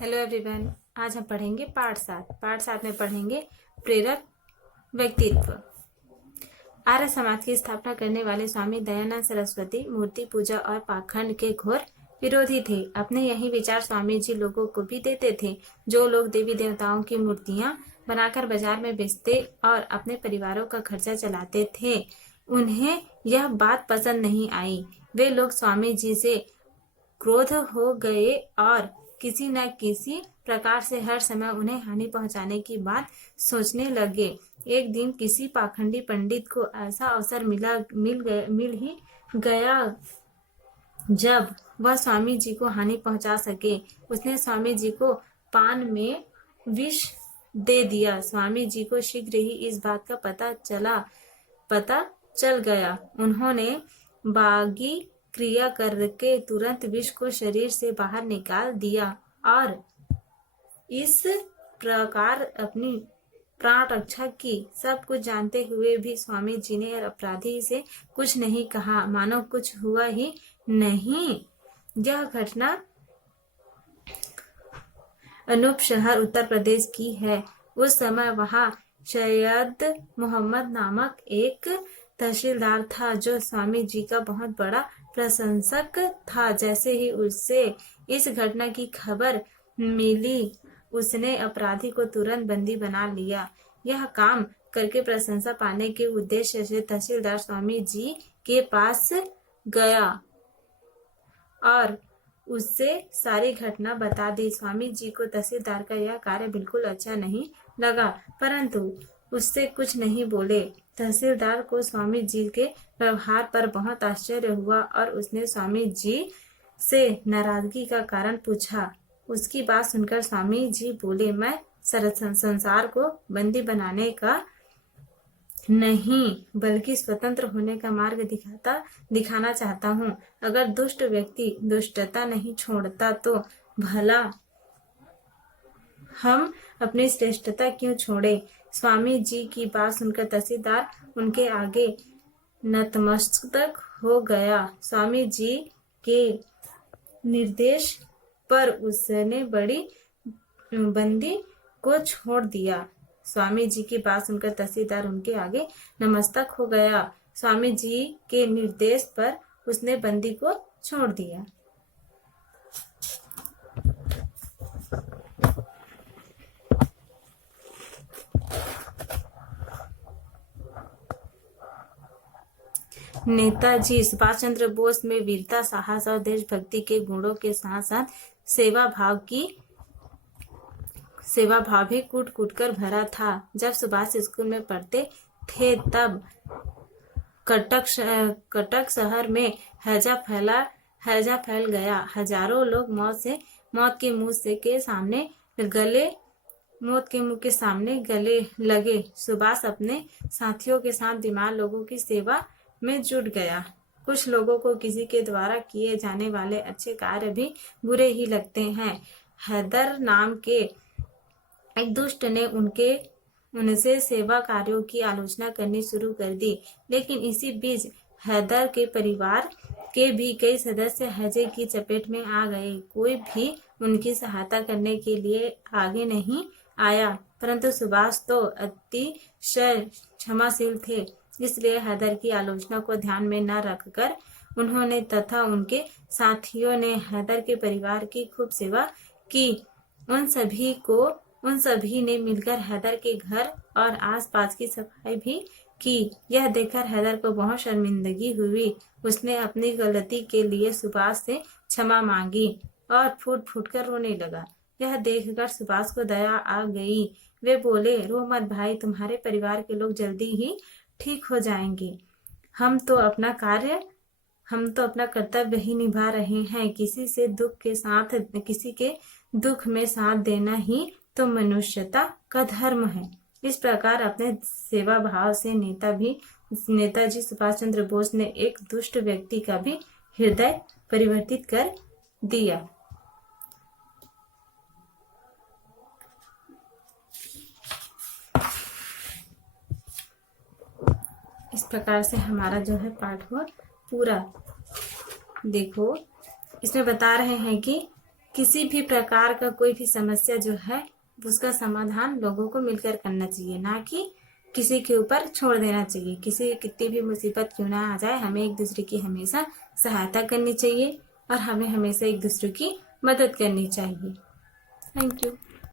Hello everyone. आज हम पढ़ेंगे पाठ 7 में पढ़ेंगे प्रेरक व्यक्तित्व। आर्य समाज की स्थापना करने वाले स्वामी दयानंद सरस्वती मूर्ति पूजा और पाखंड के घोर विरोधी थे। अपने यही विचार स्वामी जी लोगों को भी देते थे। जो लोग देवी देवताओं की मूर्तियां बनाकर बाजार में बेचते और अपने परिवारों का खर्चा चलाते थे, उन्हें यह बात पसंद नहीं आई। वे लोग स्वामी जी से क्रोध हो गए और किसी न किसी प्रकार से हर समय उन्हें हानि पहुंचाने की बात सोचने लगे। एक दिन किसी पाखंडी पंडित को ऐसा अवसर मिल ही गया जब वह स्वामी जी को हानि पहुंचा सके। उसने स्वामी जी को पान में विष दे दिया। स्वामी जी को शीघ्र ही इस बात का पता चल गया। उन्होंने बागी क्रिया करके तुरंत विष को शरीर से बाहर निकाल दिया और इस प्रकार अपनी प्राण रक्षा की। सब कुछ जानते हुए भी स्वामी जी ने अपराधी से कुछ नहीं कहा, मानो कुछ हुआ ही नहीं। यह घटना अनूप शहर उत्तर प्रदेश की है। उस समय वहां सैयद मोहम्मद नामक एक तहसीलदार था जो स्वामी जी का बहुत बड़ा प्रशंसक था। जैसे ही उसे इस घटना की खबर मिली, उसने अपराधी को तुरंत बंदी बना लिया। यह काम करके प्रशंसा पाने के उद्देश्य से तहसीलदार स्वामी जी के पास गया और उससे सारी घटना बता दी। स्वामी जी को तहसीलदार का यह कार्य बिल्कुल अच्छा नहीं लगा, परंतु उससे कुछ नहीं बोले। तहसीलदार को स्वामी जी के व्यवहार पर बहुत आश्चर्य हुआ और उसने स्वामी जी से नाराजगी का कारण पूछा। उसकी बात सुनकर स्वामी जी बोले, मैं संसार को बंदी बनाने का नहीं बल्कि स्वतंत्र होने का मार्ग दिखाना चाहता हूँ। अगर दुष्ट व्यक्ति दुष्टता नहीं छोड़ता तो भला हम अपनी श्रेष्ठता क्यों छोड़े। स्वामी जी की बात सुनकर तहसीलदार उनके आगे नतमस्तक हो गया। स्वामी जी के निर्देश पर उसने बड़ी बंदी को छोड़ दिया। स्वामी जी की बात सुनकर तहसीलदार उनके आगे नतमस्तक हो गया। स्वामी जी के निर्देश पर उसने बंदी को छोड़ दिया। नेताजी सुभाष चंद्र बोस में वीरता, साहस और देशभक्ति के गुणों के साथ साथ सेवा भाव भी कूट कर भरा था। जब सुभाष स्कूल में पढ़ते थे तब कटक शहर में हैजा फैल गया। हजारों लोग मौत के मुंह के सामने गले लगे। सुभाष अपने साथियों के साथ बीमार लोगों की सेवा में जुट गया। कुछ लोगों को किसी के द्वारा किए जाने वाले अच्छे कार्य भी बुरे ही लगते हैं। हैदर नाम के एक दुष्ट ने उनसे सेवा कार्यों की आलोचना करनी शुरू कर दी, लेकिन इसी बीच हैदर के परिवार के भी कई सदस्य हैजे की चपेट में आ गए। कोई भी उनकी सहायता करने के लिए आगे नहीं आया, परंतु सुभाष तो अतिशय क्षमाशील थे, इसलिए हैदर की आलोचना को ध्यान में न रखकर उन्होंने तथा उनके साथियों ने हैदर के परिवार की खूब सेवा की। उन सभी ने मिलकर हैदर के घर और आसपास की सफाई भी की। यह देखकर हैदर को बहुत शर्मिंदगी हुई। उसने अपनी गलती के लिए सुभाष से क्षमा मांगी और फूट फूट कर रोने लगा। यह देखकर सुभाष को दया आ गई। वे बोले, रो मत भाई, तुम्हारे परिवार के लोग जल्दी ही ठीक हो जाएंगे। हम तो अपना कर्तव्य ही निभा रहे हैं। किसी के दुख में साथ देना ही तो मनुष्यता का धर्म है। इस प्रकार अपने सेवा भाव से नेताजी सुभाष चंद्र बोस ने एक दुष्ट व्यक्ति का भी हृदय परिवर्तित कर दिया। इस प्रकार से हमारा जो है पाठ हुआ पूरा। देखो, इसमें बता रहे हैं कि किसी भी प्रकार का कोई भी समस्या जो है उसका समाधान लोगों को मिलकर करना चाहिए, ना कि किसी के ऊपर छोड़ देना चाहिए। किसी कितनी भी मुसीबत क्यों ना आ जाए, हमें एक दूसरे की हमेशा सहायता करनी चाहिए और हमें हमेशा एक दूसरे की मदद करनी चाहिए। Thank you.